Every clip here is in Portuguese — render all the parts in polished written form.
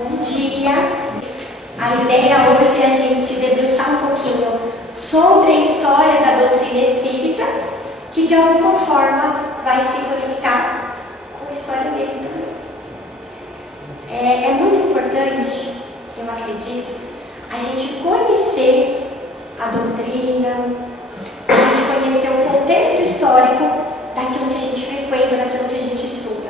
Bom dia! A ideia hoje é a gente se debruçar um pouquinho sobre a história da doutrina espírita, que de alguma forma vai se conectar com a história dele também. É muito importante, eu acredito, a gente conhecer a doutrina, a gente conhecer o contexto histórico daquilo que a gente frequenta, daquilo que a gente estuda.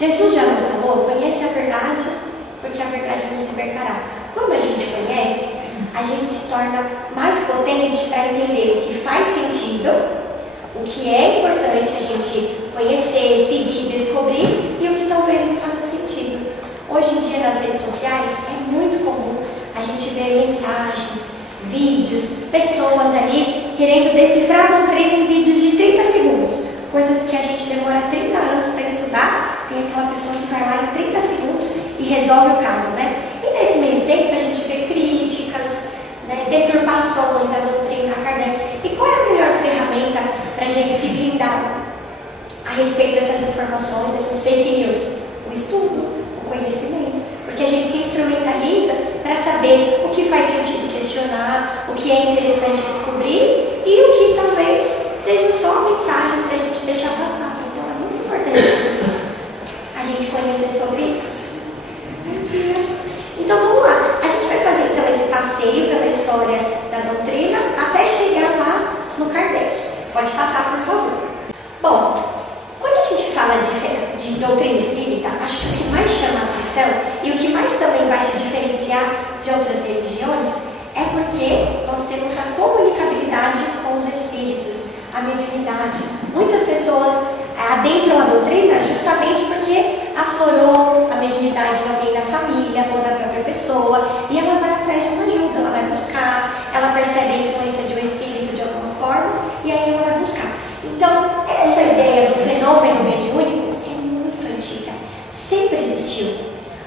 Jesus já nos falou, conheça a verdade, porque a verdade vos libertará. Quando a gente conhece, a gente se torna mais potente para entender o que faz sentido, o que é importante a gente conhecer, seguir, descobrir e o que talvez não faça sentido. Hoje em dia nas redes sociais é muito comum a gente ver mensagens, vídeos, pessoas ali querendo decifrar a doutrina em vídeos de 30 segundos. Coisas que a gente demora 30 anos para estudar, tem aquela pessoa que vai lá em 30 segundos e resolve o caso, né? E nesse meio tempo a gente vê críticas, né, deturpações à doutrina, a Kardec. E qual é a melhor ferramenta para a gente se blindar a respeito dessas informações, dessas fake news? O estudo, o conhecimento. Porque a gente se instrumentaliza para saber o que faz sentido questionar, o que é interessante descobrir e o que talvez sejam só mensagens para a gente deixar passar. Então é muito importante a gente conhecer sobre isso. Bom dia! Então vamos lá. A gente vai fazer então esse passeio pela história da doutrina até chegar lá no Kardec. Pode passar, por favor. Bom, quando a gente fala de doutrina espírita, acho que o que mais chama a atenção e o que mais também vai se diferenciar de outras religiões é porque nós temos a comunicabilidade com os espíritos, a mediunidade. Muitas pessoas adentram a doutrina justamente porque aflorou a mediunidade em alguém da família ou da própria pessoa e ela vai atrás de uma ajuda, ela vai buscar, ela percebe a influência de um espírito de alguma forma e aí ela vai buscar. Então, essa ideia do fenômeno mediúnico é muito antiga, sempre existiu,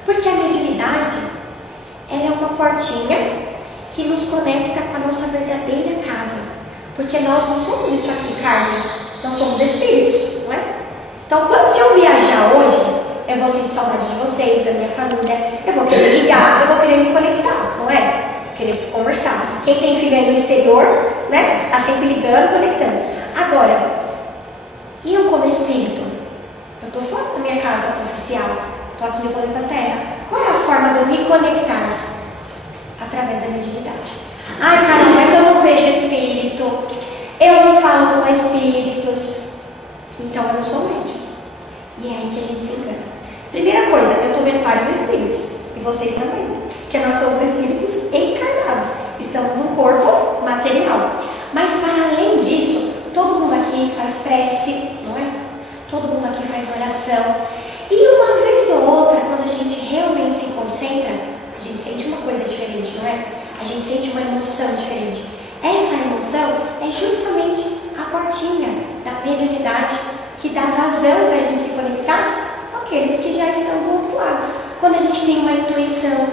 porque a mediunidade ela é uma portinha que nos conecta com a nossa verdadeira casa, porque nós não somos isso aqui em carne, nós somos espíritos, não é? Então, se eu viajar hoje, eu vou sentir saudade de vocês, da minha família, eu vou querer ligar, eu vou querer me conectar, não é? Querer conversar. Quem tem filho aí no exterior, né? Tá sempre ligando, conectando. Agora, e eu como espírito? Eu estou fora da minha casa oficial, estou aqui no planeta Terra. Qual é a forma de eu me conectar? Através da mediunidade. Ai, cara, mas eu não vejo espírito, eu não falo com espíritos, então eu não sou médium. E é aí que a gente se engana. Primeira coisa, eu estou vendo vários espíritos, e vocês também, porque nós somos espíritos encarnados, estamos num corpo material. Mas para além disso, todo mundo aqui faz prece, não é? Todo mundo aqui faz oração. E uma vez ou outra, quando a gente realmente se concentra, a gente sente uma coisa diferente, não é? A gente sente uma emoção diferente. Essa emoção é justamente a portinha da mediunidade que dá vazão para a gente se conectar com aqueles que já estão do outro lado. Quando a gente tem uma intuição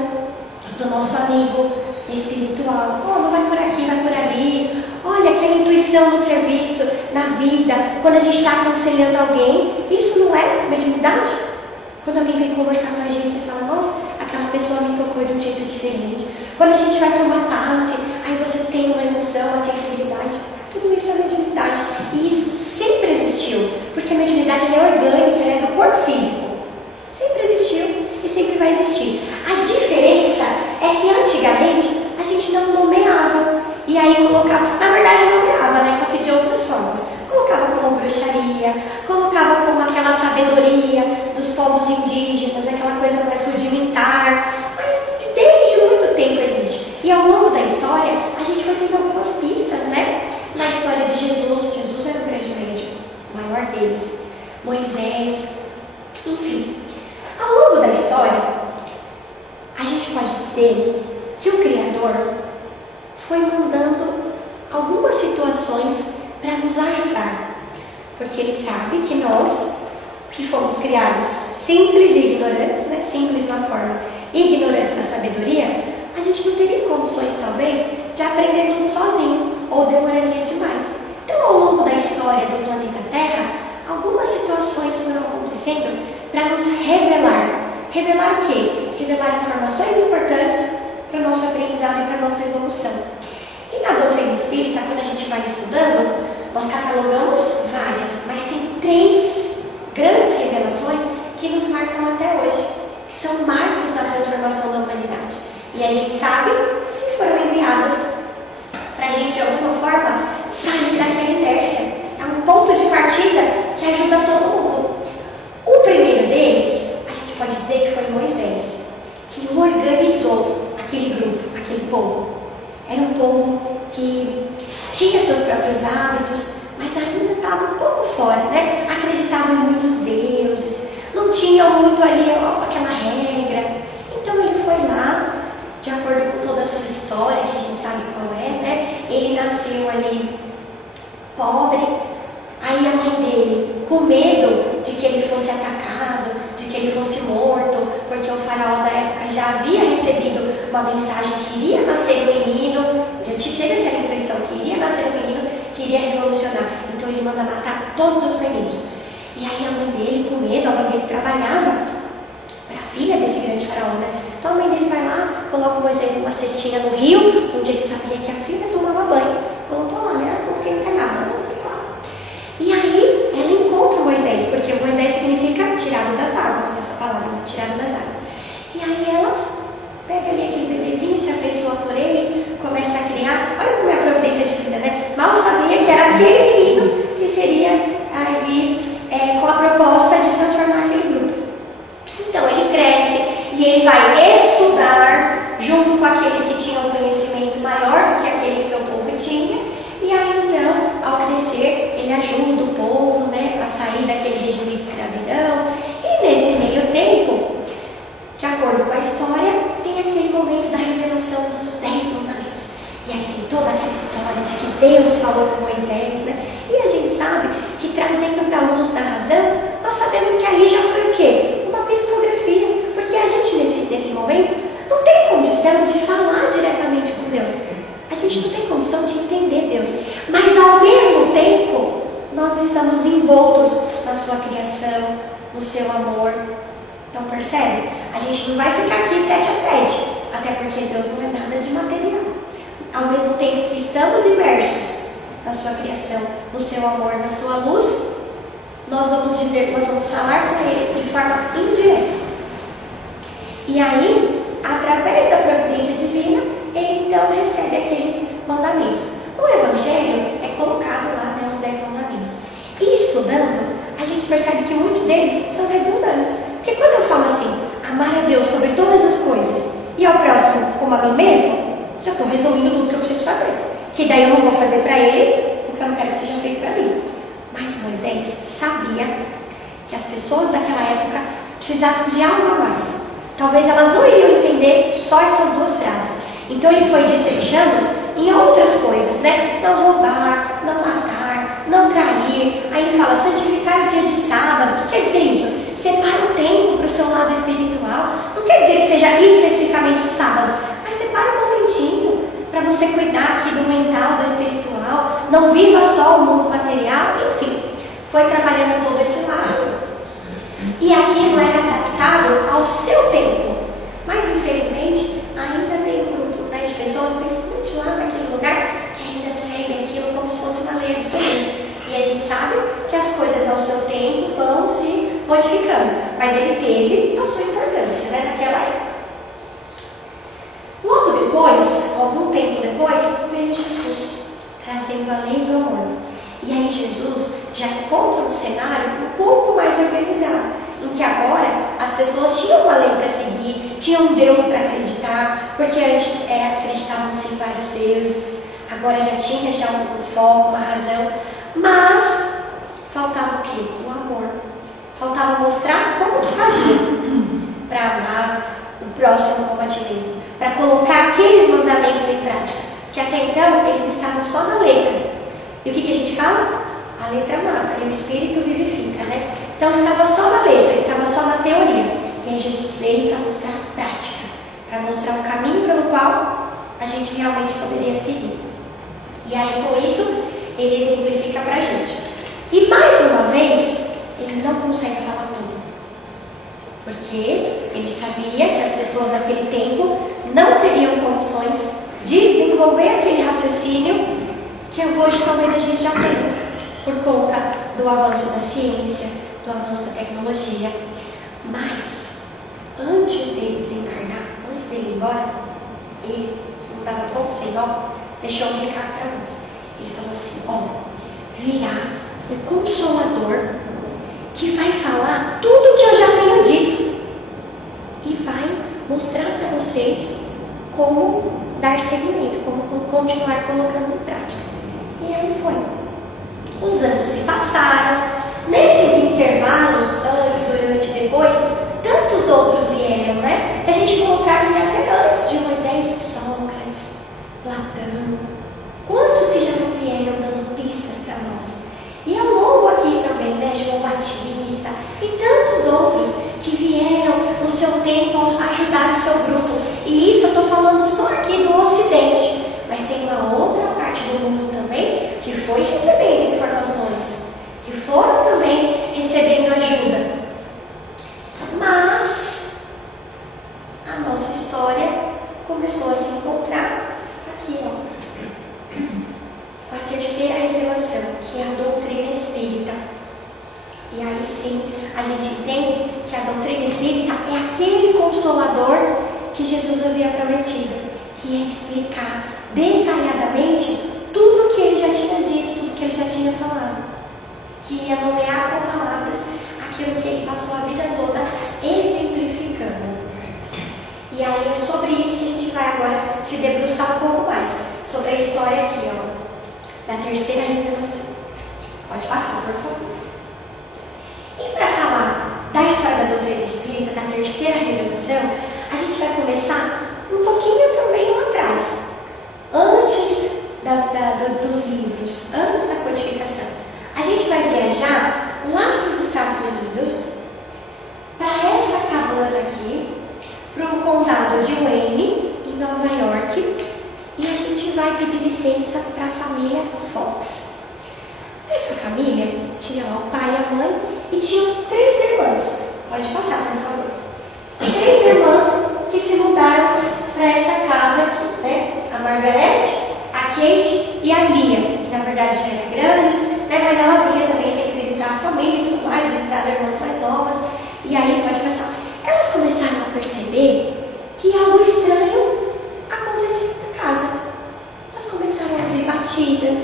do nosso amigo espiritual, não vai por aqui, vai por ali. Olha, aquela intuição no serviço, na vida, quando a gente está aconselhando alguém, isso não é mediunidade? Quando alguém vem conversar com a gente, você fala, nossa, aquela pessoa me tocou de um jeito diferente. Quando a gente vai tomar passe, aí você tem uma emoção, uma sensibilidade. Tudo isso é mediunidade. E isso sempre existiu, porque a mediunidade é orgânica, ela é do corpo físico. Sempre existiu e sempre vai existir. A diferença é que antigamente a gente não nomeava. E aí colocava, na verdade nomeava, né? Só que de outras formas. Colocava como bruxaria, colocava como aquela sabedoria dos povos indígenas, aquela coisa mais rudimentar. Mas desde muito tempo existe. E ao longo da história, a gente foi tendo algumas pistas, né? Na história de Jesus, Jesus era o grande médium, o maior deles. Moisés, enfim. Ao longo da história, a gente pode dizer que o Criador foi mandando algumas situações para nos ajudar, porque Ele sabe que nós, que fomos criados simples e ignorantes, né? Simples na forma e ignorantes na sabedoria, a gente não teria condições, talvez, de aprender tudo sozinho, ou demoraria demais. Então, ao longo da história do planeta Terra, algumas situações foram acontecendo para nos revelar. Revelar o quê? quê? Revelar informações importantes para o nosso aprendizado e para a nossa evolução. E na doutrina espírita, quando a gente vai estudando, nós catalogamos várias, mas tem 3 grandes revelações que nos marcam até hoje, que são marcos da transformação da humanidade. E a gente sabe que foram enviadas para a gente, de alguma forma, sair daquela inércia. É um ponto de partida que ajuda todo mundo. O primeiro deles, a gente pode dizer que foi Moisés, que organizou aquele grupo, aquele povo. Era um povo que tinha seus próprios hábitos, mas ainda estava um pouco fora, né? Acreditava em muitos deuses, não tinha muito ali aquela regra. Então ele foi lá, de acordo com toda a sua história, que a gente sabe qual é, né? Ele nasceu ali pobre, aí a mãe dele, com medo de que ele fosse atacado, de que ele fosse morto, porque o faraó da época já havia recebido uma mensagem que iria nascer um menino, já teve aquela impressão que iria nascer um menino que iria revolucionar. Então ele manda matar todos os meninos. E aí a mãe dele, com medo, a mãe dele trabalhava para a filha desse grande faraó, né? Então a mãe dele vai lá, coloca Moisés numa cestinha no rio, onde ele sabia que a filha tomava banho. Colocou lá, né? Porque não quer nada, não fica lá. E aí ela encontra Moisés, porque Moisés significa tirado das águas, essa palavra, tirado das águas. E aí ela pega ali aquele bebezinho, se afeiçoa por ele, começa a criar. Olha como é a providência divina, né? Mal sabia que era aquele menino que seria ali com a proposta de transformar aquele grupo. Então ele cresce e ele vai estudar junto com aqueles que tinham conhecimento maior do que aquele que seu povo tinha. E aí então, ao crescer, ele ajuda o povo, né, a sair daquele regime de escravidão. E nesse meio tempo, de acordo com a história, tem aquele momento da revelação dos 10 mandamentos. E aí tem toda aquela história de que Deus falou com Moisés, né? E a gente sabe que, trazendo para a luz da razão, nós sabemos que ali já foi o quê? Uma psicografia. Porque a gente, nesse momento, não tem condição de falar diretamente com Deus. A gente não tem condição de entender Deus. Mas, ao mesmo tempo, nós estamos envoltos na sua criação, no seu amor. Então, percebe? A gente não vai ficar aqui tete a tete, até porque Deus não é nada de material. Ao mesmo tempo que estamos imersos na sua criação, no seu amor, na sua luz, nós vamos falar com Ele de forma indireta. E aí, através da providência divina, Ele então recebe aqueles mandamentos. O Evangelho é colocado lá, né, os 10 mandamentos. E estudando, a gente percebe que muitos deles são redundantes. Porque quando eu falo assim, amar a Deus sobre todas as coisas e ao próximo como a mim mesmo, já estou resumindo tudo que eu preciso fazer. Que daí eu não vou fazer para ele o que eu não quero que seja feito para mim. Mas Moisés sabia que as pessoas daquela época precisavam de algo a mais. Talvez elas não iriam entender só essas 2 frases. Então ele foi destrinchando em outras coisas, né? Não roubar, não matar, não trair. Aí ele fala, santificar o dia de sábado. O que quer dizer isso? Separa um tempo para o seu lado espiritual. Não quer dizer que seja especificamente o sábado, mas separa um momentinho para você cuidar aqui do mental, do espiritual. Não viva só o mundo material. Enfim, foi trabalhando todo esse lado. E aquilo era adaptado ao seu tempo. Mas, infelizmente, ainda tem um grupo, né, de pessoas, principalmente lá naquele lugar, que ainda segue aquilo como se fosse uma lei absoluta. E a gente sabe que as coisas ao seu tempo vão se modificando. Mas ele teve a sua importância, né, naquela época. Logo depois, algum tempo depois, veio Jesus, trazendo a lei do amor. E aí Jesus já encontra um cenário um pouco mais organizado, em que agora as pessoas tinham uma lei para seguir, tinham um Deus para acreditar, porque antes acreditavam-se em vários deuses, agora já tinha um foco, uma razão, mas faltava o quê? O amor. Faltava mostrar como que fazia para amar o próximo como a ti mesmo, para colocar aqueles mandamentos em prática, que até então eles estavam só na letra. E o que a gente fala? A letra mata, e o Espírito vivifica, né? Então estava só na letra, estava só na teoria. E aí Jesus veio para mostrar a prática, para mostrar o caminho pelo qual a gente realmente poderia seguir. E aí com isso, ele exemplifica para a gente. E mais uma vez, ele não consegue falar tudo. Porque ele sabia que as pessoas daquele tempo não teriam condições de desenvolver aquele raciocínio que hoje talvez a gente já tenha, por conta do avanço da ciência, do avanço da tecnologia. Mas, antes dele desencarnar, antes dele ir embora, ele, que não dava ponto sem dó, deixou um recado para nós. Ele falou assim: virá o Consolador, que vai falar tudo que eu já tenho dito e vai mostrar para vocês como dar seguimento, como continuar colocando em prática. E aí foi. Os anos se passaram. Nesses intervalos, antes, durante e depois, tantos outros vieram, né? Se a gente colocar aqui até antes de Moisés, Sócrates, Platão, quantos que já não vieram dando pistas para nós? E ao longo aqui também, né, João Batista e tantos outros que vieram no seu tempo ajudar o seu grupo. E isso eu estou falando só aqui do Ocidente, mas tem uma outra parte do mundo também que foi recebendo informações, que foram também recebendo ajuda. Mas a nossa história começou a se encontrar aqui, com a terceira revelação, que é a doutrina espírita. E aí sim a gente entende que a doutrina espírita é aquele consolador que Jesus havia prometido, que ia explicar detalhadamente tudo que ele já tinha dito, tudo que ele já tinha falado, que ia nomear com palavras aquilo que ele passou a vida toda exemplificando. E aí é sobre isso que a gente vai agora se debruçar um pouco mais, sobre a história aqui, da terceira revelação. Pode passar, por favor. E para falar da história da doutrina espírita, da terceira revelação, a gente vai começar um pouquinho também lá atrás, antes dos livros, antes da codificação. A gente vai viajar lá para os Estados Unidos, para essa cabana aqui, para o condado de Wayne, em Nova York, e a gente vai pedir licença para a família Fox. Essa família tinha lá o pai e a mãe e tinham 3 irmãs. Pode passar, por favor. 3 irmãs que se mudaram para essa casa aqui, né? A Margarete, a Kate e a Lia, que na verdade já era grande, né? Mas ela vinha também sempre visitar a família e tudo mais, visitar as irmãs mais novas. E aí, pode passar. Elas começaram a perceber que algo estranho acontecia na casa. Elas começaram a ouvir batidas,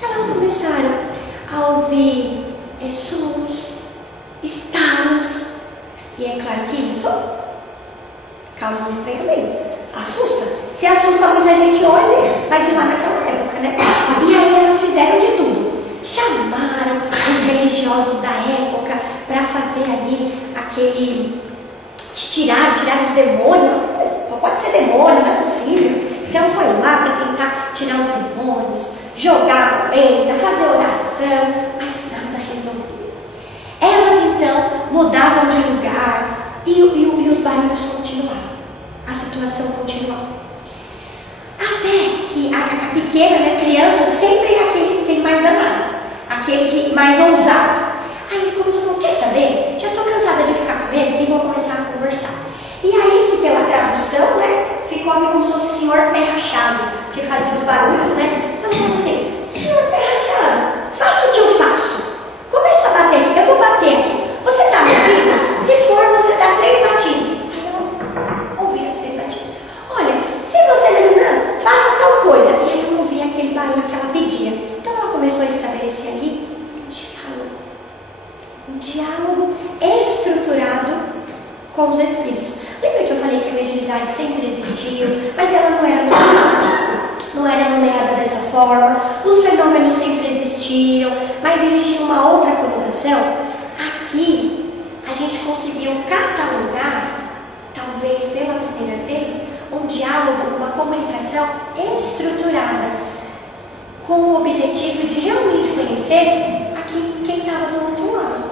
elas começaram a ouvir sons, estalos. E é claro que isso causa um estranhamento, assusta. Se assusta muita gente hoje, vai de lá naquela época, né? E aí elas fizeram de tudo. Chamaram os religiosos da época para fazer ali aquele... tirar os demônios. Não pode ser demônio, não é possível. Então foi lá para tentar tirar os demônios, jogar a benta, fazer oração, mas nada resolveu. Elas então mudavam de lugar e os barulhos continuavam, a situação continuava. Até que a pequena, né, criança, sempre é aquele mais danado, aquele mais ousado. Aí ele começou a falar: quer saber? Já estou cansada de ficar com ele e vou começar a conversar. E aí que pela tradução, né, ficou como se fosse senhor pé rachado, que fazia os barulhos, né? Então falou assim: senhor pé rachado, faça o que eu faço. Começa a bater aqui, eu vou bater aqui. Você está me ouvindo? Se for, você dá 3 batidas. Aí eu ouvi as 3 batidas. Olha, se você não, faça tal coisa. E aí eu ouvi aquele barulho que ela pedia. Então ela começou a estabelecer ali um diálogo estruturado com os espíritos. Lembra que eu falei que a mediunidade sempre existiu, mas ela não era nomeada dessa forma, os fenômenos sempre existiam, mas eles tinham uma outra conotação. Aqui a gente conseguiu catalogar, talvez pela primeira vez, um diálogo, uma comunicação estruturada, com o objetivo de realmente conhecer aqui quem estava do outro lado.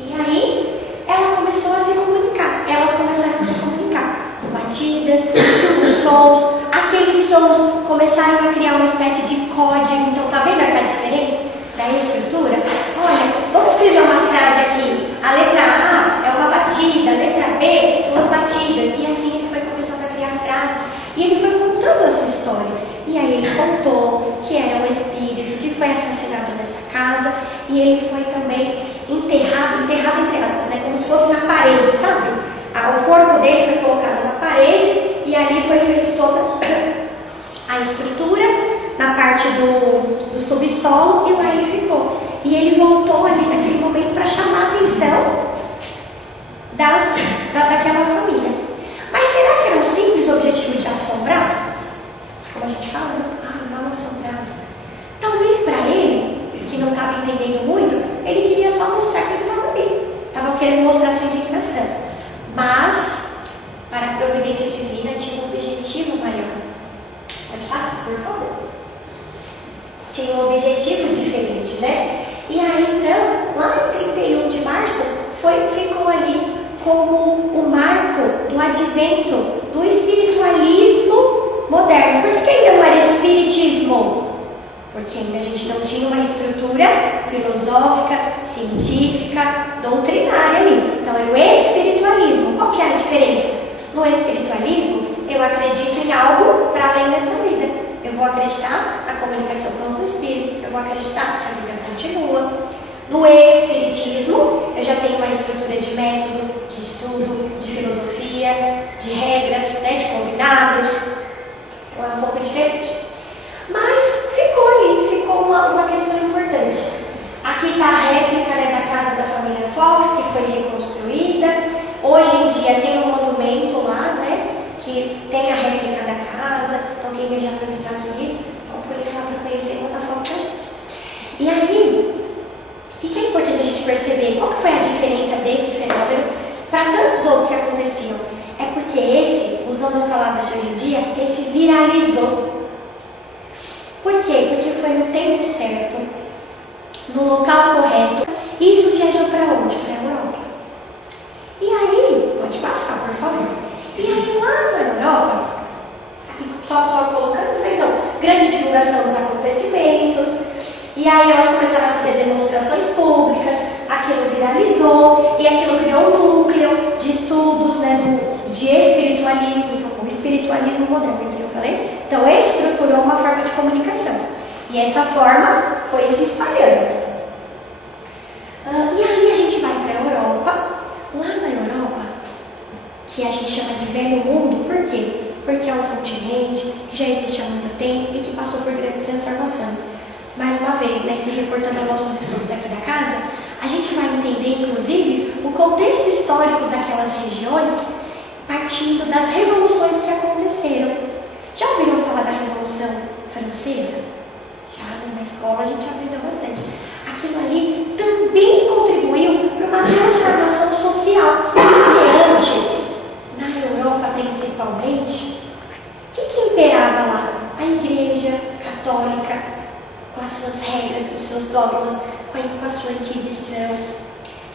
E aí ela começou a se comunicar, elas começaram a se comunicar com batidas, com sons. Aqueles sons começaram a criar uma espécie de código. Então tá vendo a diferença da estrutura? Olha, vamos escrever uma frase aqui. A letra A é uma batida. batida, letra B, 2 batidas. E assim ele foi começando a criar frases. E ele foi contando a sua história. E aí ele contou que era um espírito que foi assassinado nessa casa. E ele foi também enterrado entre aspas, né? Como se fosse na parede, sabe? O corpo dele foi colocado na parede. E ali foi feita toda a estrutura na parte do subsolo. E lá ele ficou. E ele voltou ali naquele momento para chamar a atenção daquela família. Mas será que era um simples objetivo de assombrar? Como a gente fala, mal assombrado. Talvez para ele, que não estava entendendo muito, ele queria só mostrar que ele estava ali. Estava querendo mostrar sua indignação. Mas, para a providência divina, tinha um objetivo maior. Pode passar, por favor. Tinha um objetivo diferente, né? E aí, então, lá em 31 de março, ficou ali como o marco do advento do espiritualismo moderno. Por que ainda não era espiritismo? Porque ainda a gente não tinha uma estrutura filosófica, científica, doutrinária ali. Então era o espiritualismo. Qual que é a diferença? No espiritualismo, eu acredito em algo para além dessa vida. Eu vou acreditar na comunicação com os espíritos, eu vou acreditar que a vida continua. No espiritismo, eu já tenho uma estrutura de método, de estudo, de filosofia, de regras, né, de combinados. Então é um pouco diferente. Mas ficou ali, ficou uma questão importante. Aqui está a réplica, né, da casa da família Fox, que foi reconstruída. Hoje em dia tem um monumento lá, né, que tem a réplica da casa. Então quem viajar para os Estados Unidos, pode ir lá para conhecer e botar foto pra gente. E aí, o que é importante a gente perceber? Qual que foi a diferença desse fenômeno para tantos outros que aconteciam? É porque esse, usando as palavras de hoje em dia, esse viralizou. Por quê? Porque foi no tempo certo, no local correto. Isso viajou para onde? Para a Europa. E aí, pode passar, por favor. E aí, lá na Europa, aqui só colocando, então, grande divulgação dos acontecimentos. E aí elas começaram a fazer demonstrações públicas, aquilo viralizou, e aquilo criou um núcleo de estudos, né, de espiritualismo, o espiritualismo moderno, que eu falei. Então, estruturou uma forma de comunicação. E essa forma foi se espalhando. E aí a gente vai para a Europa. Lá na Europa, que a gente chama de Velho Mundo, por quê? Porque é um continente que já existe há muito tempo e que passou por grandes transformações. Mais uma vez, né, se reportando aos nossos estudos aqui da casa, a gente vai entender, inclusive, o contexto histórico daquelas regiões, partindo das revoluções que aconteceram. Já ouviram falar da Revolução Francesa? Já, né, na escola a gente aprendeu bastante. Aquilo ali também contribuiu para uma transformação social. Porque antes, na Europa principalmente, o que imperava lá? A Igreja Católica, com as suas regras, com os seus dogmas, com a sua Inquisição.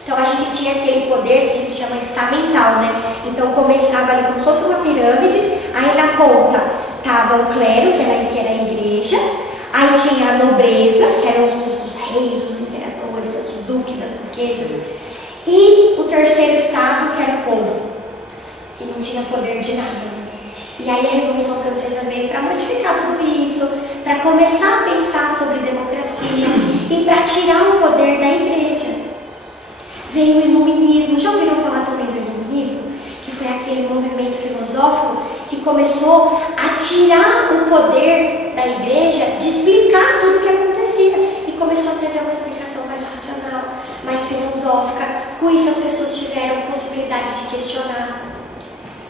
Então a gente tinha aquele poder que a gente chama estamental, né? Então começava ali como se fosse uma pirâmide, aí na ponta estava o clero, que era a igreja, aí tinha a nobreza, que eram os reis, os imperadores, os duques, as duquesas, e o terceiro estado, que era o povo, que não tinha poder de nada. E aí a Revolução Francesa veio para modificar tudo isso, para começar a pensar sobre democracia e para tirar o poder da igreja. Veio o Iluminismo. Já ouviram falar também do Iluminismo? Que foi aquele movimento filosófico que começou a tirar o poder da igreja de explicar tudo o que acontecia e começou a trazer uma explicação mais racional, mais filosófica. Com isso as pessoas tiveram possibilidade de questionar.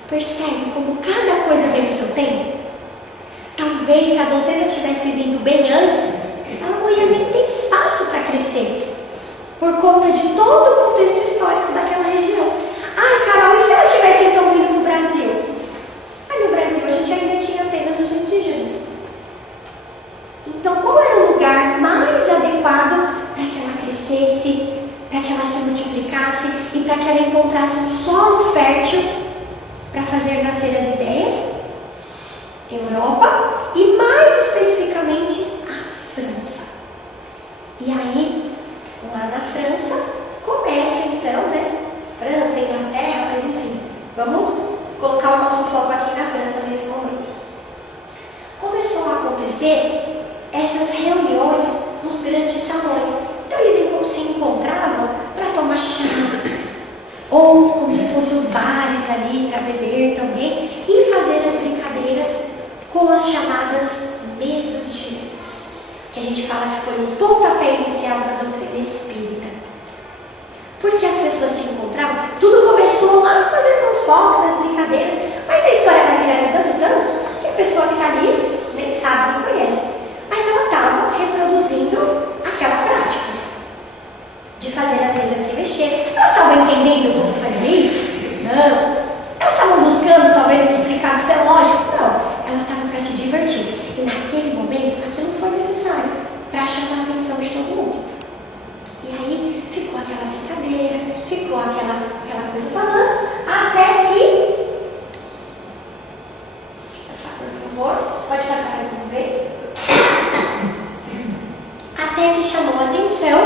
Percebe como cada coisa veio no seu tempo? Talvez se a doutrina tivesse vindo bem antes, ela não ia nem ter espaço para crescer, por conta de todo o contexto histórico daquela região. Carol, e se ela tivesse então vindo no Brasil? No Brasil a gente ainda tinha apenas os indígenas. Então qual era o lugar mais adequado para que ela crescesse, para que ela se multiplicasse e para que ela encontrasse um solo fértil para fazer nascer as ideias? Europa e mais especificamente a França. E aí, lá na França, começa então, né, colocar o nosso foco aqui na França nesse momento. Começou a acontecer essas reuniões nos grandes salões. Então eles se encontravam para tomar chá, ou como se fossem os bares ali para beber também, e fazer as brincadeiras com as chamadas mesas girantes, que a gente fala que foi o pontapé inicial da doutrina espírita. Porque as pessoas se encontravam, tudo começou lá com os irmãos Fox, nas brincadeiras, mas a história está viralizando tanto que a pessoa que está ali nem sabe, não conhece, mas ela estava reproduzindo aquela prática de fazer as mesas se mexer. Elas estavam entendendo como fazer isso? Não. Elas estavam buscando talvez uma explicação lógica? Não. Elas estavam para se divertir. E naquele momento, aquilo foi necessário para chamar a atenção de todo mundo. E aí ficou aquela brincadeira, ficou aquela coisa falando, até que... Deixa eu passar, por favor. Pode passar mais uma vez? Até que chamou a atenção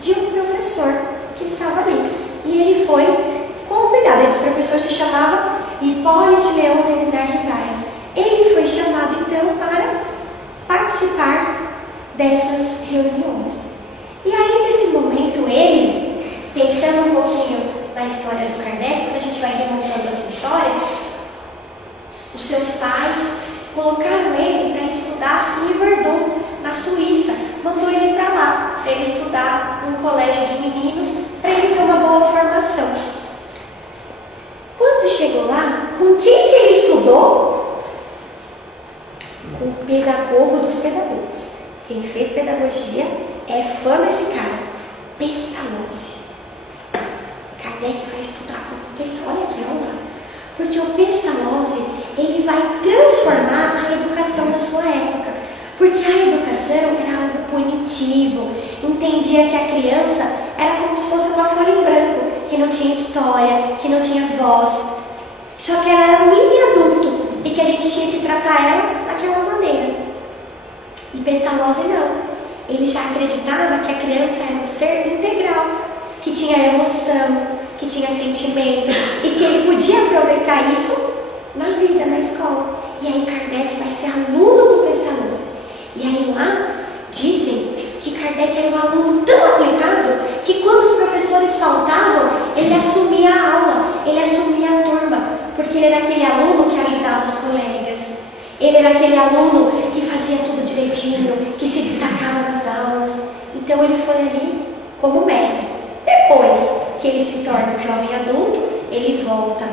de um professor que estava ali. E ele foi convidado. Esse professor se chamava Hipólito Leão Denizar Rivaio. Ele foi chamado então para participar dessas reuniões. E aí nesse momento ele, pensando um pouquinho na história do Kardec, quando a gente vai remontando essa história, os seus pais colocaram ele para estudar em Verdun, na Suíça. Mandou ele para lá, para ele estudar num colégio de meninos, para ele ter uma boa formação. Quando chegou lá, com quem que ele estudou? Com o pedagogo dos pedagogos. Quem fez pedagogia é fã desse cara, Pestalozzi. Kardec vai estudar com o Pestalozzi. Olha que honra! Porque o Pestalozzi, ele vai transformar a educação da sua época. Porque a educação era algo punitivo, entendia que a criança era como se fosse uma folha em branco, que não tinha história, que não tinha voz, só que ela era um mini adulto e que a gente tinha que tratar ela daquela maneira. E Pestalozzi não, ele já acreditava que a criança era um ser integral, que tinha emoção, que tinha sentimento e que ele podia aproveitar isso na vida, na escola. E aí Kardec vai ser aluno do Pestalozzi. E aí lá dizem que Kardec era um aluno tão aplicado que quando os professores faltavam, ele assumia a aula, ele assumia a turma, porque ele era aquele aluno que ajudava os colegas, ele era aquele aluno que fazia tudo direitinho, que se destacava nas aulas. Então ele foi ali como mestre. Depois que ele se torna um jovem adulto, ele volta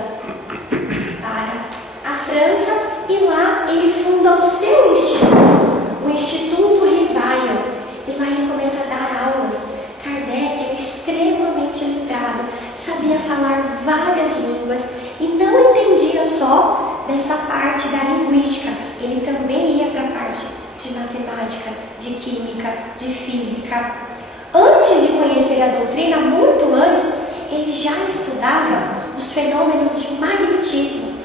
para a França e lá ele funda o seu instituto, o Instituto Rivaio, e lá ele começa a dar aulas. Kardec era extremamente letrado, sabia falar várias línguas e não entendia só dessa parte da linguística, ele também ia para a parte de matemática, de química, de física. Antes de conhecer a doutrina, muito antes, ele já estudava os fenômenos de magnetismo.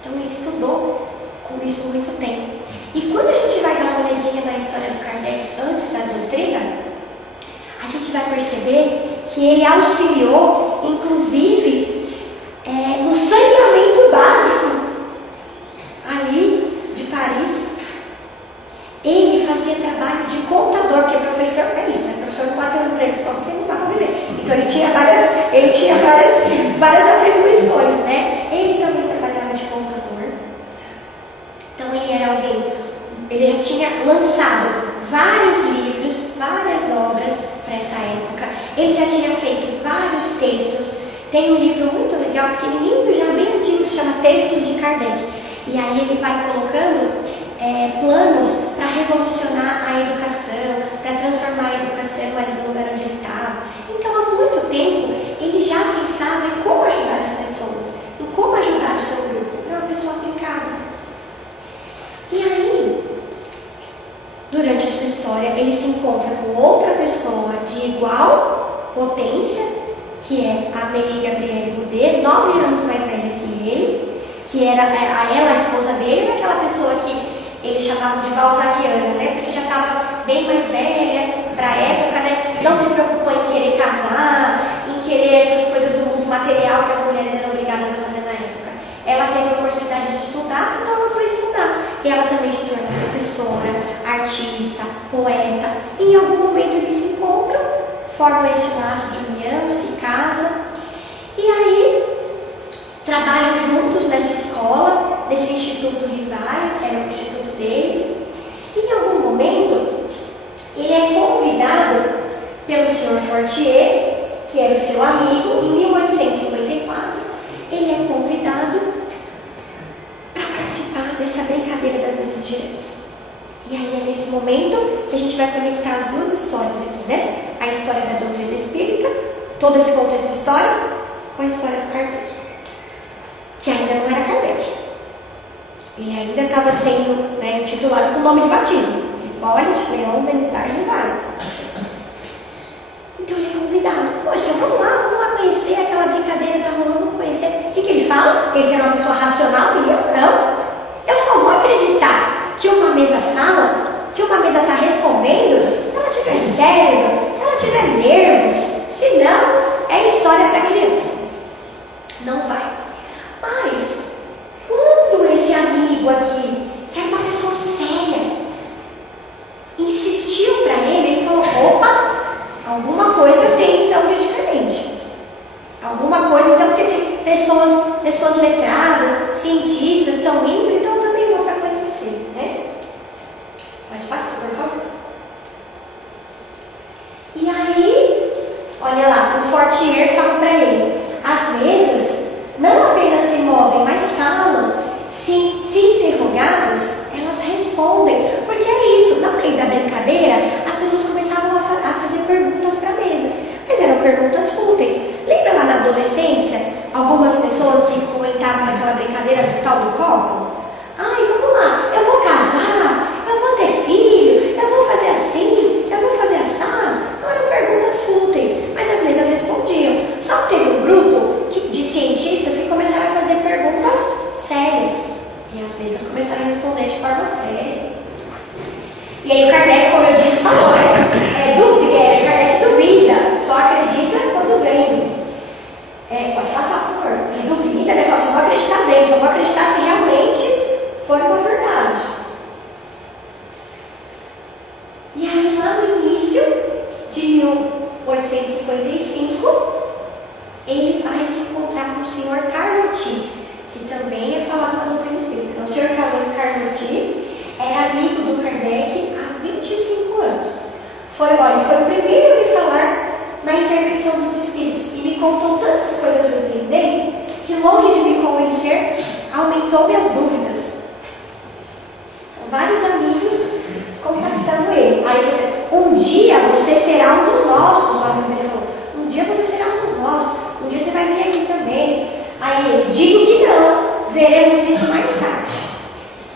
Então ele estudou com isso muito tempo. E quando a gente vai dar uma olhadinha na história do Kardec antes da doutrina, a gente vai perceber que ele auxiliou, inclusive, no saneamento básico ali de Paris. Ele fazia trabalho de contador, porque professor é isso, né? Professor não pode ter um emprego só porque não dá para viver. Então ele tinha várias atribuições, né? Ele também trabalhava de contador. Então ele era alguém, ele já tinha lançado vários livros, várias obras para essa época. Ele já tinha feito vários textos. Tem um livro muito legal, pequenininho, já bem antigo, que se chama Textos de Kardec. E aí ele vai colocando planos para revolucionar a educação, para transformar a educação ali no lugar onde ele estava. Então, há muito tempo, ele já pensava em como ajudar as pessoas, em como ajudar o seu grupo. Era uma pessoa aplicada. E aí, durante a sua história, ele se encontra com outra pessoa de igual potência, que é a Amélie Gabrielle Goudet, 9 anos mais velha que ele, que era ela, a esposa dele, aquela pessoa que eles chamavam de balzaquiana, né? Porque já estava bem mais velha para a época, né? Não se preocupou em querer casar, em querer essas coisas do mundo material que as mulheres eram obrigadas a fazer na época. e ela também se torna professora, artista, poeta. Em algum momento eles se encontram, formam esse laço de união, se casam, e aí trabalham juntos nessa escola, nesse Instituto Rivaio, que era o instituto deles. E em algum momento, ele é convidado pelo Sr. Fortier, que era o seu amigo. Em 1854, ele é convidado para participar dessa brincadeira das mesas girantes. E aí é nesse momento que a gente vai conectar as duas histórias aqui, né? A história da doutrina espírita, todo esse contexto histórico, com a história do Kardec, que ainda não era Kardec. Ele ainda estava sendo, né, titulado com o nome de batismo: Hipólito Leon Denisard Rivaio. Então ele é convidado. Poxa, vamos lá conhecer aquela brincadeira que está rolando, vamos conhecer. O que ele fala? Ele é uma pessoa racional e eu não. Eu só vou acreditar que uma mesa fala, que uma mesa está respondendo, se ela tiver cérebro, se ela tiver nervos. Se não, é história para criança. Não vai. Mas, quando esse amigo aqui, que era uma pessoa séria, insistiu para ele falou: opa, alguma coisa tem então de diferente. Alguma coisa então, porque tem pessoas letradas, cientistas estão indo, então eu também vou para conhecer, né? Pode passar, por favor. E aí, olha lá, o Fortier fala para ele: as mesas não apenas se movem, mas falam. Se interrogadas, elas respondem. Porque é isso, na meio da brincadeira, as pessoas começavam a fazer perguntas para a mesa. Mas eram perguntas fúteis. Lembra lá na adolescência, algumas pessoas que comentavam aquela brincadeira do tal do copo? Ai, vamos lá, eu vou casar, eu vou ter filho, eu vou fazer assim, eu vou fazer assado. Não eram perguntas fúteis, mas as mesas respondiam. Só que teve um grupo de cientistas que começaram a fazer perguntas sérias. E as mesas começaram a responder de forma séria. E aí o Kardec, como eu disse, falou, Kardec duvida, só acredita quando vem. Pode passar, por favor. Ele duvida, ele fala: só vou acreditar bem, só vou acreditar se realmente for uma verdade. E aí lá no início de 1855, ele vai se encontrar com o Sr. Carnoti, que também é falado na doutrina espírita. Então, o Sr. Carnoti era amigo do Kardec há 25 anos. Foi o primeiro a me falar na intervenção dos espíritos e me contou tantas coisas surpreendentes que, longe de me convencer, aumentou minhas dúvidas. Então, vários amigos contactando ele. Aí você: um dia você será um dos nossos. O amigo dele falou: um dia você será um dos nossos, um dia você vai vir aqui também. Aí ele: digo que não, veremos isso mais tarde.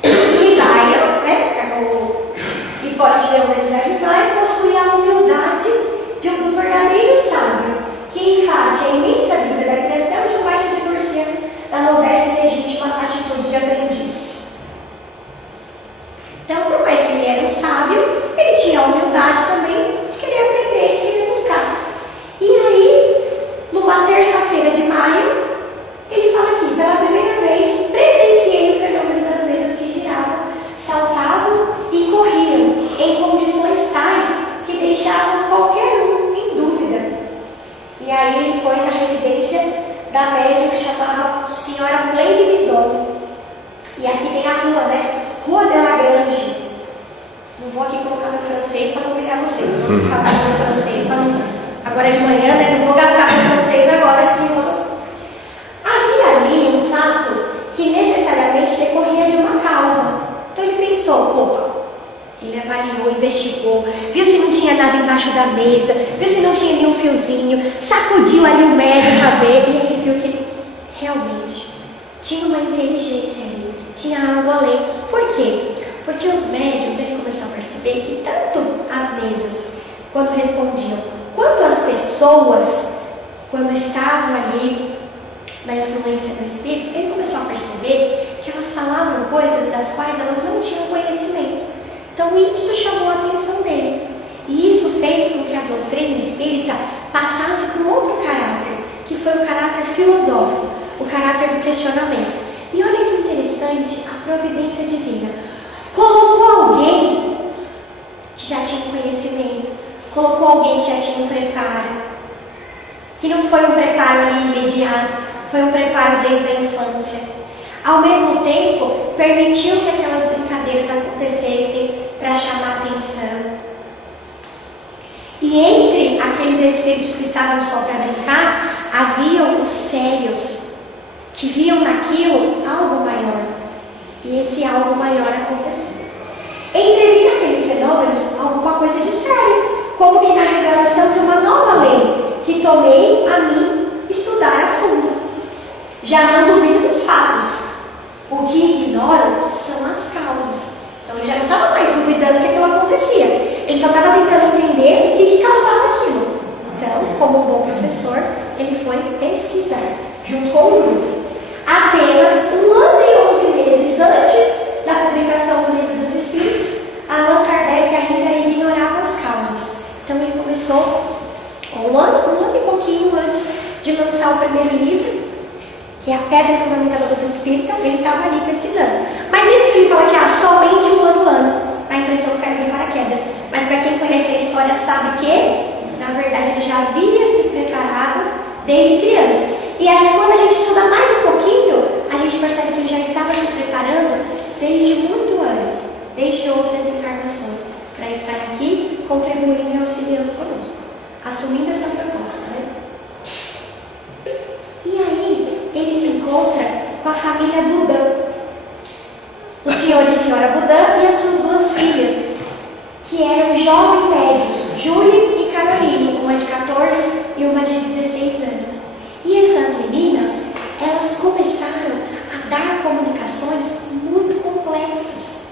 E vai, né? O Hipólito Leon Denisard Rivaio possui a humildade do verdadeiro sábio, que em face à imensa vida da criação jamais se divorcia da modesta e legítima atitude de aprendiz. Então, por mais que ele era um sábio, ele tinha a humildade também de querer aprender, de querer buscar. E aí, numa terça-feira de maio, ele fala aqui: pela primeira vez presenciei o fenômeno das mesas que giravam, saltavam e corriam em condições tais que deixavam qualquer um em dúvida. E aí ele foi na residência da médium que chamava Senhora Pleine Bison. E aqui tem a rua, né? Rua de la Grange. Não vou aqui colocar meu francês para não brigar você. Não vou falar meu francês para não... Agora é de manhã, né? Não vou gastar meu francês agora aqui. Havia ali um fato que necessariamente decorria de uma causa. Então ele pensou: opa, ele avaliou, investigou, viu se não tinha nada embaixo da mesa, viu se não tinha nenhum fiozinho, sacudiu ali o médico para ver, e ele viu que ele realmente tinha uma inteligência ali, tinha algo além. Por quê? Porque os médiuns, ele começou a perceber que tanto as mesas, quando respondiam, quanto as pessoas, quando estavam ali na influência do Espírito, ele começou a perceber que elas falavam coisas das quais elas não tinham conhecimento. Então isso chamou a atenção dele. E isso fez com que a doutrina espírita passasse por um outro caráter, que foi o caráter filosófico, o caráter do questionamento. E olha que interessante a providência divina. Colocou alguém que já tinha conhecimento, colocou alguém que já tinha um preparo, que não foi um preparo ali imediato, foi um preparo desde a infância. Ao mesmo tempo, permitiu que aquelas brincadeiras acontecessem para chamar atenção. E entre aqueles espíritos que estavam só para brincar, haviam os sérios, que viam naquilo algo maior. E esse algo maior aconteceu. Entrevi naqueles fenômenos alguma coisa de sério, como que na revelação de uma nova lei, que tomei a mim estudar a fundo. Já não duvido dos fatos. O que ignoro são as causas. Então ele já não estava mais duvidando que aquilo acontecia. Ele só estava tentando entender o que causava aquilo. Então, como um bom professor, ele foi pesquisar, junto com o grupo. Apenas 1 ano e 11 meses antes da publicação do Livro dos Espíritos, Allan Kardec ainda ignorava as causas. Então ele começou um ano e pouquinho antes de lançar o primeiro livro, que é a Pedra Fundamental da Doutrina Espírita. Ele estava ali pesquisando. Mas isso que ele fala que somente 1 ano antes, dá a impressão que caiu de paraquedas. Mas para quem conhece a história sabe que, na verdade, ele já havia se preparado desde criança. E assim, quando a gente estuda mais um pouquinho, a gente percebe que ele já estava se preparando desde muito antes, desde outras encarnações, para estar aqui contribuindo e auxiliando conosco, assumindo essa proposta, né? E aí, ele se encontra com a família Budã, o senhor e senhora Budã e as suas 2 filhas, que eram jovens médios, Júlia e Caroline, uma de 14 e uma de 16 anos. E essas meninas, elas começaram a dar comunicações muito complexas,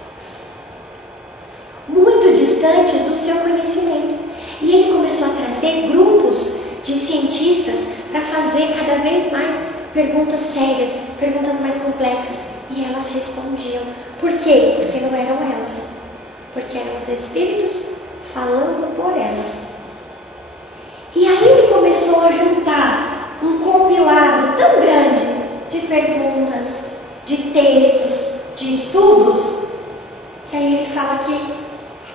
muito distantes do seu conhecimento. E ele começou a trazer grupos de cientistas para fazer cada vez mais perguntas sérias, perguntas mais complexas. E elas respondiam. Por quê? Porque não eram elas. Porque eram os espíritos falando por elas. E aí ele começou a juntar um compilado tão grande de perguntas, de textos, de estudos, que aí ele fala que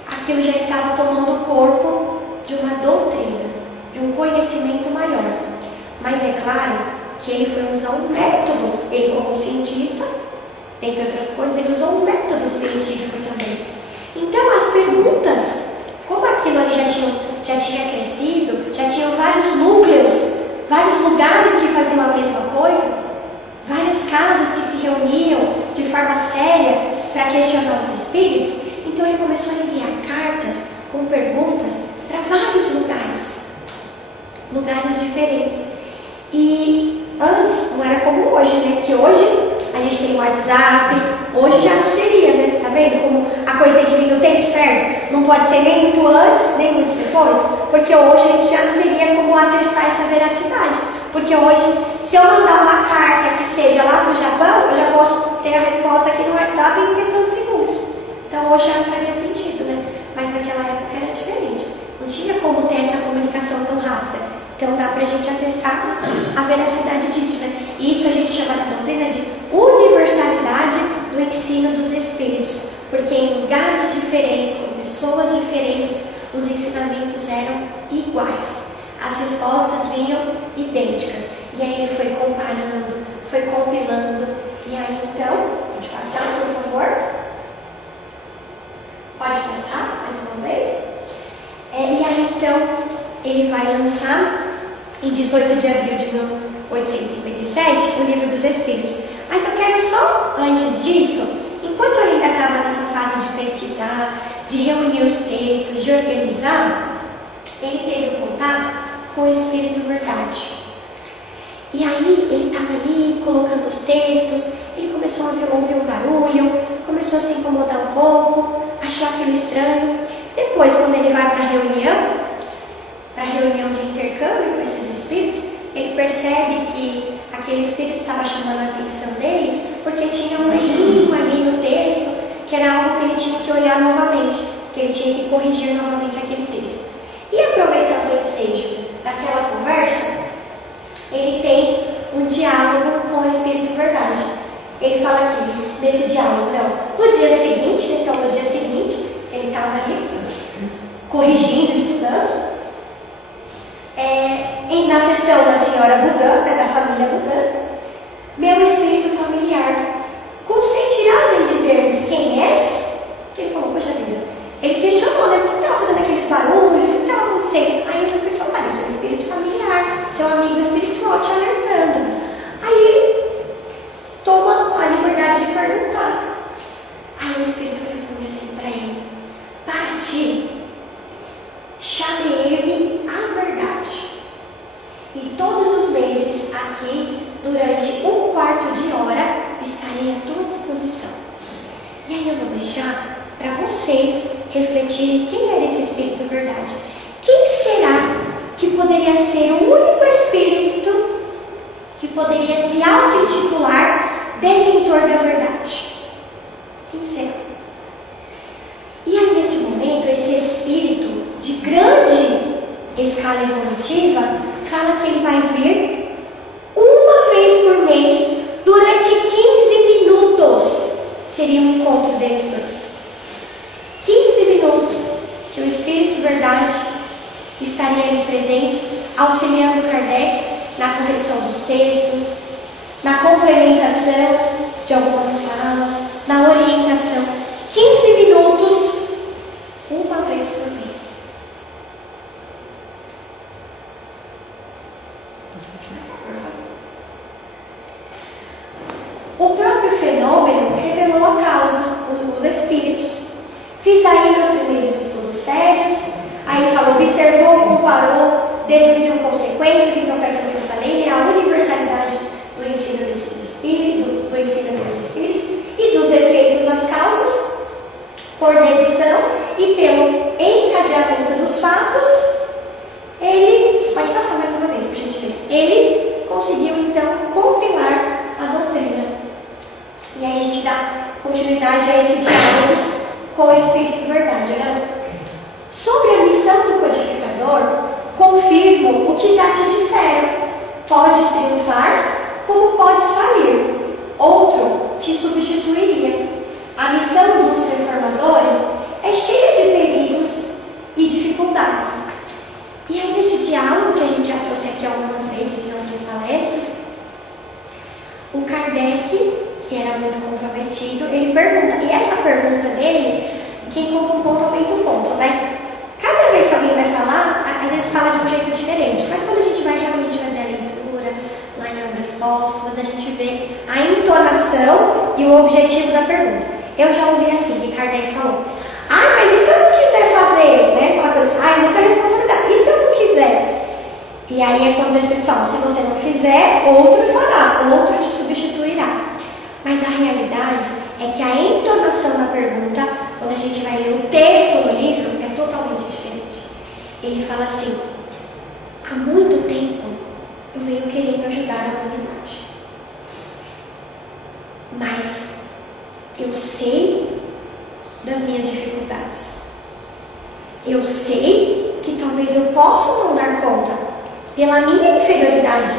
aquilo já estava tomando o corpo de uma doutrina, de um conhecimento maior. Mas é claro que ele foi usar um método, ele como cientista, dentre outras coisas, ele usou um método científico também. Então as perguntas, como aquilo ali já tinha crescido, já tinham vários núcleos, vários lugares que faziam a mesma coisa, várias casas que se reuniam de forma séria para questionar os espíritos, então ele começou a enviar cartas com perguntas para vários lugares diferentes. E antes não era como hoje, né? Que hoje a gente tem o WhatsApp, hoje já não seria, né? Tá vendo como a coisa tem que vir no tempo certo? Não pode ser nem muito antes, nem muito depois, porque hoje a gente já não teria como atestar essa veracidade. Porque hoje, se eu mandar uma carta que seja lá para o Japão, eu já posso ter a resposta aqui no WhatsApp em questão de segundos. Então hoje já não faria sentido, né? Mas naquela época era diferente. Não tinha como ter essa comunicação tão rápida. Então dá para a gente atestar a veracidade disso, né? E isso a gente chama na doutrina de universalidade do ensino dos espíritos. Porque em lugares diferentes, com pessoas diferentes, os ensinamentos eram iguais. As respostas vinham idênticas. E aí ele foi comparando, foi compilando. E aí então, pode passar, por favor? Pode passar mais uma vez? E aí então, ele vai lançar em 18 de abril de 1857 o Livro dos Espíritos. Mas eu quero só, antes disso, enquanto ele ainda estava nessa fase de pesquisar, de reunir os textos, de organizar, ele teve contato com o Espírito Verdade. E aí ele estava ali colocando os textos, ele começou a ouvir um barulho, começou a se incomodar um pouco, achou aquilo estranho. Depois, quando ele vai para a reunião de intercâmbio com esses espíritos, ele percebe que aquele espírito estava chamando a atenção dele porque tinha um errinho ali no texto, que era algo que ele tinha que olhar novamente, que ele tinha que corrigir novamente aquele texto. E aproveitando o ensejo daquela conversa, ele tem um diálogo com o Espírito Verdade. ele fala aqui, nesse diálogo, não. No dia seguinte, então no dia seguinte, ele estava ali, corrigindo, estudando, na sessão da senhora Budan, da família Budan, meu espírito familiar, consentirás em dizer-nos quem és? Ele falou, poxa vida, ele questionou, né? Por que estava fazendo aqueles barulhos? O que estava acontecendo? Aí o espírito falou, eu sou espírito familiar, seu amigo espiritual te alertando. Aí ele toma a liberdade de perguntar. Aí o espírito responde assim para ele, para ti, chamei-me a verdade. E todos os meses aqui, durante 1/4 de hora, estarei à tua disposição. E aí eu vou deixar para vocês refletirem quem era esse Espírito Verdade. Quem será que poderia ser o único Espírito que poderia se auto-intitular detentor da verdade? Quem será? E aí nesse momento, esse Espírito de grande escala evolutiva fala que ele vai vir uma vez por mês, durante 15 minutos. Seria um encontro deles dois. 15 minutos que o Espírito Verdade estaria ali presente, auxiliando Kardec na correção dos textos, na complementação de algumas falas, na orientação. 15 minutos, uma vez por mês. O próprio fenômeno revelou a causa, os espíritos. Fiz aí meus primeiros estudos sérios, aí falou, observou, comparou, deduziu consequências, então foi aquilo que eu falei, né? A universalidade do ensino desses espíritos, do ensino dos espíritos e dos efeitos das causas, por dedução e pelo encadeamento dos fatos, ele, pode passar mais uma vez, por gentileza, ele conseguiu então compilar a doutrina. E aí a gente dá continuidade a esse diálogo com o Espírito Verdade, né? Sobre a missão do codificador, confirmo o que já te disseram. Podes triunfar, como podes falir. Outro te substituiria. A missão dos reformadores é cheia de perigos e dificuldades. E aí nesse diálogo que a gente já trouxe aqui algumas vezes em outras palestras, o Kardec, que era muito comprometido, ele pergunta, e essa pergunta dele, quem conta um conto aumenta um ponto, né? Cada vez que alguém vai falar, às vezes fala de um jeito diferente, mas quando a gente vai realmente fazer a leitura, lá em Obras Póstumas, a gente vê a entonação e o objetivo da pergunta. Eu já ouvi assim, que Kardec falou, mas e se eu não quiser fazer, né? Aquela coisa assim, muita responsabilidade, e se eu não quiser? E aí é quando os Espíritos falam, se você não fizer, outro fará, outro te substituirá. Mas a realidade é que a entonação da pergunta, quando a gente vai ler o texto do livro, é totalmente diferente. Ele fala assim, há muito tempo eu venho querendo ajudar a humanidade. Mas eu sei das minhas dificuldades. Eu sei que talvez eu possa não dar conta pela minha inferioridade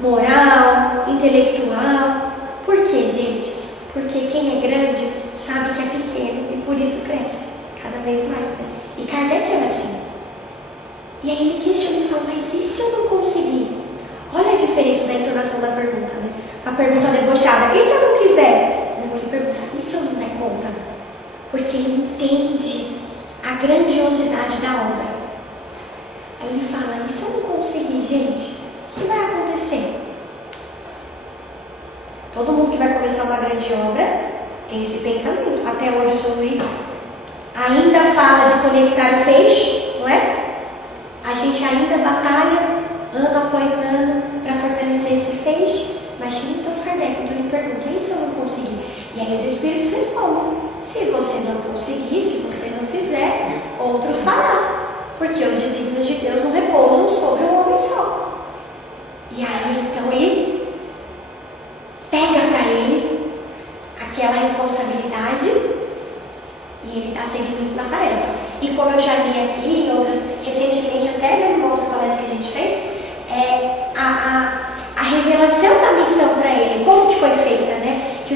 moral, intelectual. Por quê, gente? Porque quem é grande sabe que é pequeno e por isso cresce cada vez mais, né? E Kardec era assim. E aí ele questiona e fala, mas e se eu não conseguir? Olha a diferença da entonação da pergunta, né? A pergunta debochada, e se eu não quiser? Não, ele pergunta, e se eu não der conta? Porque ele entende a grandiosidade da obra. Aí ele fala, e se eu não conseguir, gente? O que vai acontecer? Todo mundo que vai começar uma grande obra tem esse pensamento. Até hoje o São Luís ainda fala de conectar o feixe, não é? A gente ainda batalha ano após ano para fortalecer esse feixe. Imagina então Kardec, então ele pergunta, e se eu não conseguir? E aí os Espíritos respondem, se você não conseguir, se você não fizer, outro fará. Porque os desígnios de Deus não repousam sobre um homem só. E aí então ele pega para ele aquela responsabilidade e ele está sempre muito na tarefa. E como eu já vi aqui, recentemente, até numa outra palestra que a gente fez, a revelação da missão para ele, como que foi feita, né? Que